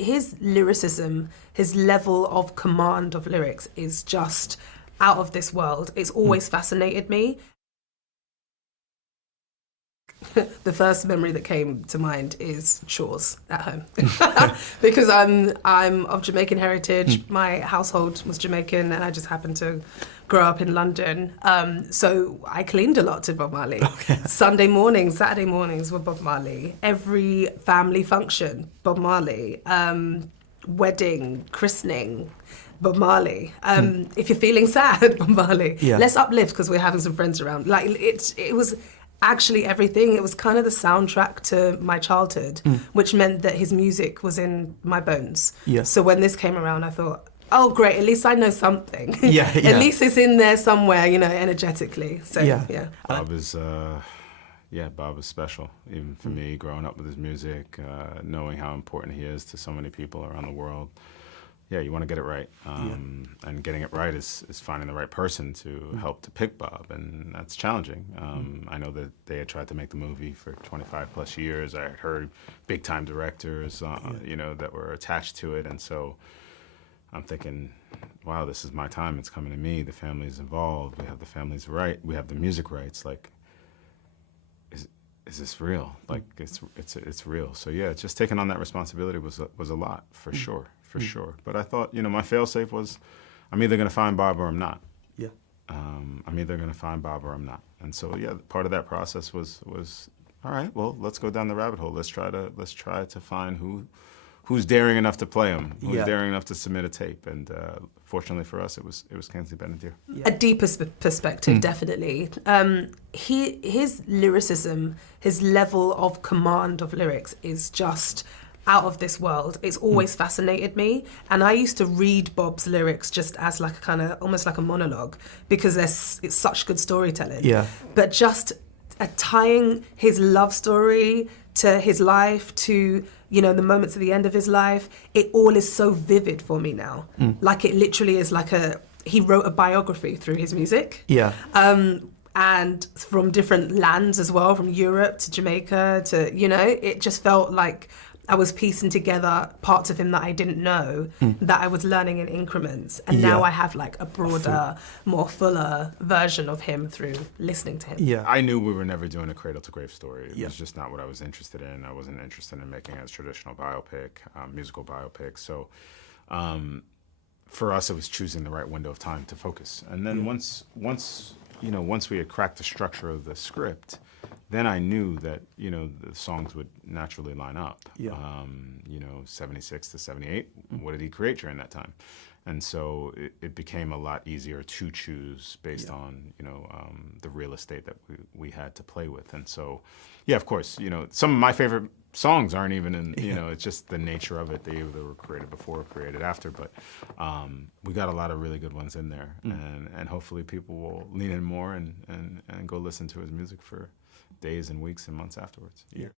his lyricism, his level of command of lyrics is just out of this world. It's always fascinated me. The first memory that came to mind is chores at home because I'm of Jamaican heritage. My household was Jamaican, and I just happened to grow up in London. So I cleaned a lot to Bob Marley. Okay. Sunday mornings, Saturday mornings were Bob Marley. Every family function, Bob Marley. Wedding, christening, Bob Marley. If you're feeling sad, Bob Marley. Yeah. Let's uplift because we're having some friends around. Like it was actually everything. It was kind of the soundtrack to my childhood, which meant that his music was in my bones. Yeah. So when this came around, I thought, oh great, at least I know something. Yeah, yeah. At least it's in there somewhere, you know, energetically. So yeah. Bob is Bob is special, even for me, growing up with his music, knowing how important he is to so many people around the world. Yeah, you want to get it right. And getting it right is finding the right person to help to pick Bob, and that's challenging. I know that they had tried to make the movie for 25 plus years. I had heard big time directors, you know, that were attached to it, and so I'm thinking, wow, this is my time, it's coming to me, the family's involved, we have the family's right, we have the music rights, like, is this real? Like, it's real. So yeah, just taking on that responsibility was a lot, for sure. For sure. But I thought, you know, my fail-safe was, I'm either going to find Bob or I'm not. Yeah. I'm either going to find Bob or I'm not. And so, yeah, part of that process was all right, well, let's go down the rabbit hole. Let's try to find who's daring enough to play him, who's daring enough to submit a tape. And fortunately for us, it was Kenzie Benadier. Yeah. A deeper perspective, definitely. His lyricism, his level of command of lyrics is just out of this world. It's always fascinated me, and I used to read Bob's lyrics just as like a kind of almost like a monologue because it's such good storytelling. Yeah. But just tying his love story to his life, to, you know, the moments at the end of his life, it all is so vivid for me now. Like it literally is like he wrote a biography through his music. Yeah. And from different lands as well, from Europe to Jamaica to, you know, it just felt like I was piecing together parts of him that I didn't know, that I was learning in increments. And now I have like a broader, more fuller version of him through listening to him. Yeah. I knew we were never doing a cradle to grave story. It was just not what I was interested in. I wasn't interested in making a traditional biopic, musical biopic. So for us, it was choosing the right window of time to focus. And then once we had cracked the structure of the script, then I knew that, you know, the songs would naturally line up. Yeah. 76 to 78, what did he create during that time? And so it became a lot easier to choose based on, you know, the real estate that we had to play with. And so, yeah, of course, you know, some of my favorite songs aren't even in, you know, it's just the nature of it. They either were created before or created after, but we got a lot of really good ones in there. And hopefully people will lean in more and go listen to his music for days and weeks and months afterwards. Yeah.